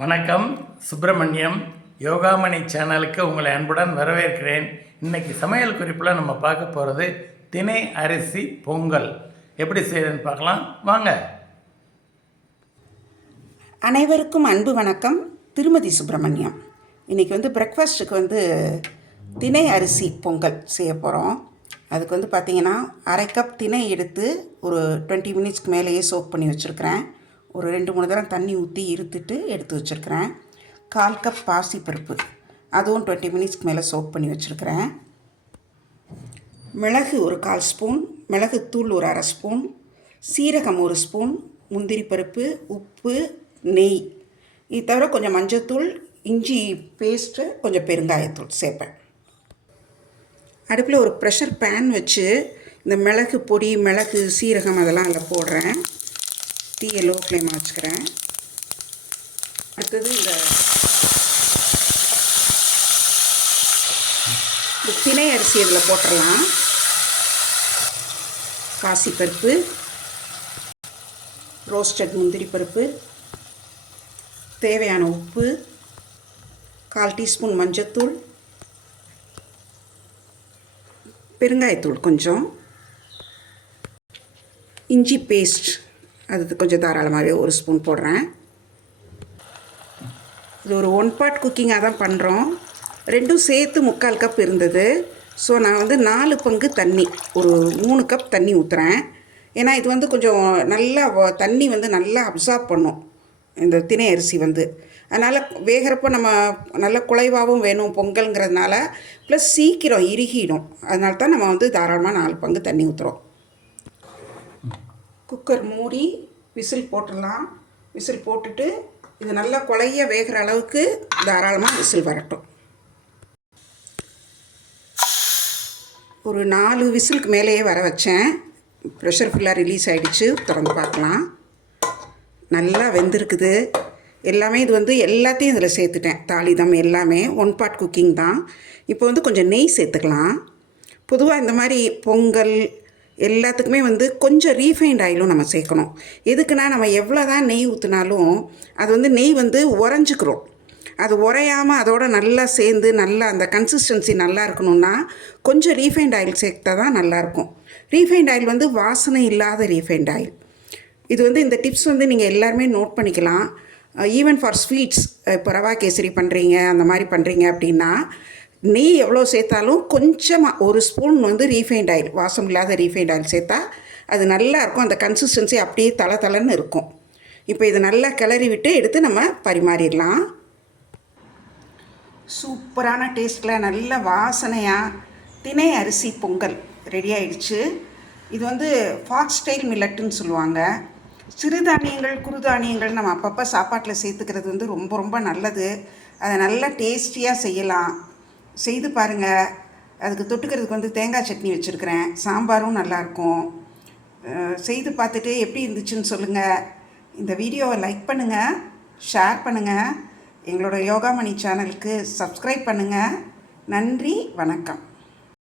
வணக்கம். சுப்பிரமணியம் யோகாமணி சேனலுக்கு உங்களை அன்புடன் வரவேற்கிறேன். இன்றைக்கி சமையல் குறிப்பில் நம்ம பார்க்க போகிறது தினை அரிசி பொங்கல் எப்படி செய்யறதுன்னு பார்க்கலாம் வாங்க. அனைவருக்கும் அன்பு வணக்கம். திருமதி சுப்பிரமணியம். இன்றைக்கி பிரேக்ஃபாஸ்ட்டுக்கு தினை அரிசி பொங்கல் செய்ய போகிறோம். அதுக்கு பார்த்திங்கன்னா 1/2 கப் தினை எடுத்து ஒரு 20 மினிட்ஸ்க்கு மேலேயே சோக் பண்ணி வச்சுருக்கிறேன். ஒரு 2-3 தடவை தண்ணி ஊற்றி இருத்துட்டு எடுத்து வச்சுருக்கிறேன். 1/4 கப் பாசிப்பருப்பு, அதுவும் 20 மினிட்ஸ்க்கு மேலே சோக் பண்ணி வச்சுருக்கிறேன். மிளகு ஒரு 1/4 ஸ்பூன், மிளகுத்தூள் ஒரு 1/2 ஸ்பூன், சீரகம் 1 ஸ்பூன், முந்திரி பருப்பு, உப்பு, நெய், இது தவிர கொஞ்சம் மஞ்சத்தூள், இஞ்சி பேஸ்ட்டு, கொஞ்சம் பெருங்காயத்தூள் சேர்ப்பேன். அடுப்பில் ஒரு ப்ரெஷர் பேன் வச்சு இந்த மிளகு பொடி, மிளகு, சீரகம் அதெல்லாம் அதில் போடுறேன். தீயை லோ ஃப்ளேமாக வச்சுக்கிறேன். அடுத்தது இந்த தினை அரிசி இதில் போட்டுடலாம். பாசிப்பருப்பு, ரோஸ்டட் முந்திரி பருப்பு, தேவையான உப்பு, 1/4 டீஸ்பூன் மஞ்சத்தூள், பெருங்காயத்தூள் கொஞ்சம், இஞ்சி பேஸ்ட் அது கொஞ்சம் தாராளமாகவே 1 ஸ்பூன் போடுறேன். இது ஒரு 1 பாட் குக்கிங்காக தான் பண்ணுறோம். ரெண்டும் சேர்த்து 3/4 கப் இருந்தது. ஸோ நான் 4 பங்கு தண்ணி, ஒரு 3 கப் தண்ணி ஊற்றுறேன். ஏன்னா இது கொஞ்சம் நல்லா தண்ணி நல்லா அப்சார்ப் பண்ணும் இந்த தினை அரிசி அதனால் வேகிறப்போ நம்ம நல்ல குழைவாகவும் வேணும் பொங்கல்ங்கிறதுனால, ப்ளஸ் சீக்கிரம் இறுகிடும். அதனால தான் நம்ம தாராளமாக 4 பங்கு தண்ணி ஊற்றுறோம். குக்கர் மூடி விசில் போட்டுடலாம். விசில் போட்டுட்டு இது நல்லா குழைய வேகிற அளவுக்கு தாராளமாக விசில் வரட்டும். ஒரு 4 விசிலுக்கு மேலேயே வர வச்சேன். ப்ரெஷர் ஃபுல்லாக ரிலீஸ் ஆகிடுச்சு. திறந்து பார்க்கலாம். நல்லா வெந்திருக்குது எல்லாமே. இது எல்லாத்தையும் இதில் சேர்த்துட்டேன். தாளிதம் எல்லாமே 1 பாட் குக்கிங் தான். இப்போ கொஞ்சம் நெய் சேர்த்துக்கலாம். பொதுவாக இந்த மாதிரி பொங்கல் எல்லாத்துக்குமே கொஞ்சம் ரீஃபைண்ட் ஆயிலும் நம்ம சேர்க்கணும். எதுக்குன்னா நம்ம எவ்வளோ தான் நெய் ஊற்றினாலும் அது நெய் உறைஞ்சிக்கிறோம். அது உறையாமல் அதோட நல்லா சேர்ந்து நல்லா அந்த கன்சிஸ்டன்சி நல்லா இருக்கணும்னா கொஞ்சம் ரீஃபைண்ட் ஆயில் சேர்த்தா தான் நல்லாயிருக்கும். ரீஃபைண்ட் ஆயில் வாசனை இல்லாத ரீஃபைண்ட் ஆயில். இது இந்த டிப்ஸ் நீங்கள் எல்லாருமே நோட் பண்ணிக்கலாம். ஈவன் ஃபார் ஸ்வீட்ஸ், இப்போ ரவா கேசரி பண்ணுறீங்க அந்த மாதிரி பண்ணுறீங்க அப்படின்னா நெய் எவ்வளோ சேர்த்தாலும் கொஞ்சமாக 1 ஸ்பூன் ரீஃபைண்ட் ஆயில், வாசம் இல்லாத ரீஃபைண்ட் ஆயில் சேர்த்தா அது நல்லாயிருக்கும். அந்த கன்சிஸ்டன்சி அப்படியே தளன்னு இருக்கும். இப்போ இது நல்லா கிளறி விட்டு எடுத்து நம்ம பரிமாறிடலாம். சூப்பரான டேஸ்ட்டில் நல்ல வாசனையாக தினை அரிசி பொங்கல் ரெடி ஆயிடுச்சு. இது ஃபாக்ஸ் ஸ்டைல் மில்லட்டுன்னு சொல்லுவாங்க. சிறுதானியங்கள், குறுதானியங்கள் நம்ம அப்பப்போ சாப்பாட்டில் சேர்த்துக்கிறது ரொம்ப ரொம்ப நல்லது. அதை நல்லா டேஸ்டியாக செய்யலாம். செய்து பாருங்கள். அதுக்கு தொட்டுக்கிறதுக்கு தேங்காய் சட்னி வச்சுருக்கிறேன். சாம்பாரும் நல்லாயிருக்கும். செய்து பார்த்துட்டு எப்படி இருந்துச்சுன்னு சொல்லுங்கள். இந்த வீடியோவை லைக் பண்ணுங்கள், ஷேர் பண்ணுங்கள். எங்களோட யோகாமணி சேனலுக்கு சப்ஸ்கிரைப் பண்ணுங்கள். நன்றி, வணக்கம்.